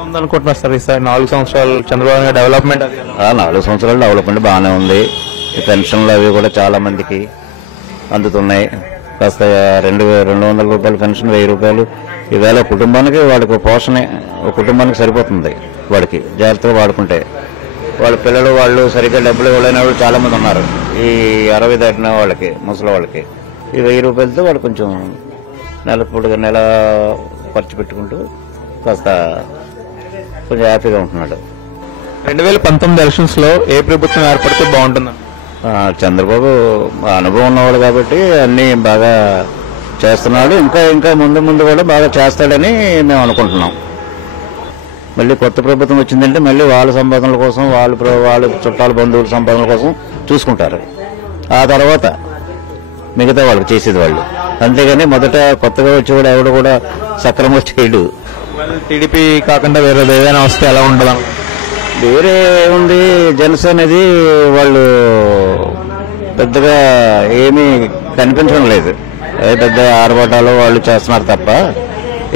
ఉందనుకుంటున్నారు sir ఈసారి 4 సంవత్సరాలు Chandrababu development? 4 సంవత్సరాలు డెవలప్మెంట్ బాగానే ఉంది. పెన్షన్లు అవి కూడా చాలా మందికి అందుతున్నాయి. కాస్త 200 రూపాయలు పెన్షన్, 1000 రూపాయలు ఈవేళ కుటుంబానికి వాడికి పోషణే కుటుంబానికి సరిపోతుంది. వాడికి జాగ్రత్తగా వాడుకుంటే వాళ్ళ పిల్లలు వాళ్ళు సరిగ్గా డబ్బులు ఇవ్వలేని వాళ్ళు చాలా మంది ఉన్నారు. ఈ 60 దాటిన వాళ్ళకి, ముసలి వాళ్ళకి ఈ 1000 రూపాయలతో వాడు కొంచెం నెల ఖర్చు పెట్టుకుంటూ కాస్త కొంచెం హ్యాపీగా ఉంటున్నాడు. 2019 ఎలక్షన్స్ లో ఏ ప్రభుత్వం ఏర్పడితే బాగుంటుంది? చంద్రబాబు అనుభవం ఉన్నవాడు కాబట్టి అన్ని బాగా చేస్తున్నాడు. ఇంకా ముందు కూడా బాగా చేస్తాడని మేము అనుకుంటున్నాం. మళ్ళీ కొత్త ప్రభుత్వం వచ్చిందంటే మళ్ళీ వాళ్ళ సంపాదనల కోసం, వాళ్ళ చుట్టాల బంధువుల సంపాదనల కోసం చూసుకుంటారు. ఆ తర్వాత మిగతా వాళ్ళకి చేసేది వాళ్ళు. అంతేగాని మొదట కొత్తగా వచ్చేవాడు ఎవడు కూడా సక్రమంగా చేయడు. టీడీపీ కాకుండా వేరే ఏదైనా వస్తే ఎలా ఉండదు? వేరే ఉంది, జనసేనది వాళ్ళు పెద్దగా ఏమీ కనిపించడం లేదు. పెద్ద ఆర్భాటాలు వాళ్ళు చేస్తున్నారు తప్ప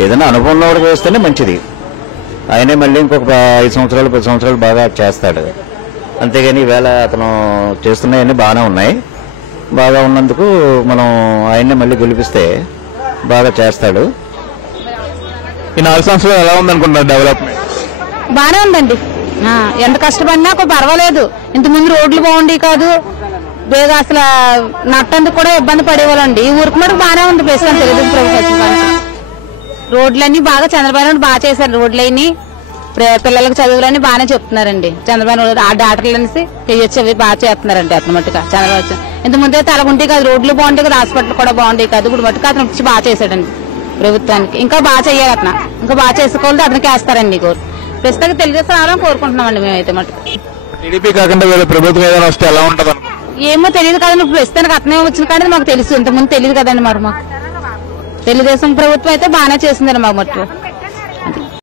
ఏదైనా అనుభవం వాడికి వేస్తేనే మంచిది. ఆయనే మళ్ళీ ఇంకొక 5 సంవత్సరాలు 10 సంవత్సరాలు బాగా చేస్తాడు. అంతేగాని ఈవేళ అతను చేస్తున్నాయన్నీ బాగానే ఉన్నాయి. బాగా ఉన్నందుకు మనం ఆయన్నే మళ్ళీ గెలిపిస్తే బాగా చేస్తాడు. ఈ 4 సంవత్సరాలు ఎలా ఉందనుకుంటున్నారు డెవలప్మెంట్? బానే ఉందండి. ఎంత కష్టపడినా పర్వాలేదు. ఇంతకుముందు రోడ్లు బాగుండేవి కాదు, బేగా అసలు నట్టందుకు కూడా ఇబ్బంది పడేవాళ్ళండి. ఈ ఊరికి మటుకు బాగానే ఉంది. ప్రస్తుతం తెలుగుదేశం ప్రభుత్వం రోడ్లన్నీ బాగా చంద్రబాబు బాగా చేశారు. రోడ్లన్నీ పిల్లలకు చదువులన్నీ బాగానే చెప్తున్నారండి. చంద్రబాబు ఆ డాక్టర్లు అనేసి అవి బాగా చేస్తున్నారండి. అతను మట్టుగా చంద్రబాబు ఇంతకుముందు అయితే అలాగుంటే కాదు, రోడ్లు బాగుంటాయి కదా, హాస్పిటల్ కూడా బాగుంటాయి కాదు. ఇప్పుడు మట్టుకు అతను వచ్చి బాగా చేశాడండి ప్రభుత్వానికి. ఇంకా బాగా చెయ్యాలి అతను, ఇంకా బాగా చేసుకోవాలి. అతనికి వేస్తారండి. ప్రస్తుతానికి తెలుగుదేశం రావాలని కోరుకుంటున్నామండి మేమైతే మటుకు. టీడీపీ కాకుండా వేరే ప్రభుత్వం ఏదైనా వస్తే ఎలా ఉంటుంది? ఏమో తెలియదు కదండి. ఇప్పుడు ప్రస్తుతానికి అతనే వచ్చిన కానీ మాకు తెలుసు, ఇంతకుముందు తెలియదు కదండి. మరి మాకు తెలుగుదేశం ప్రభుత్వం అయితే బాగానే చేసిందండి మాకు మటుకు.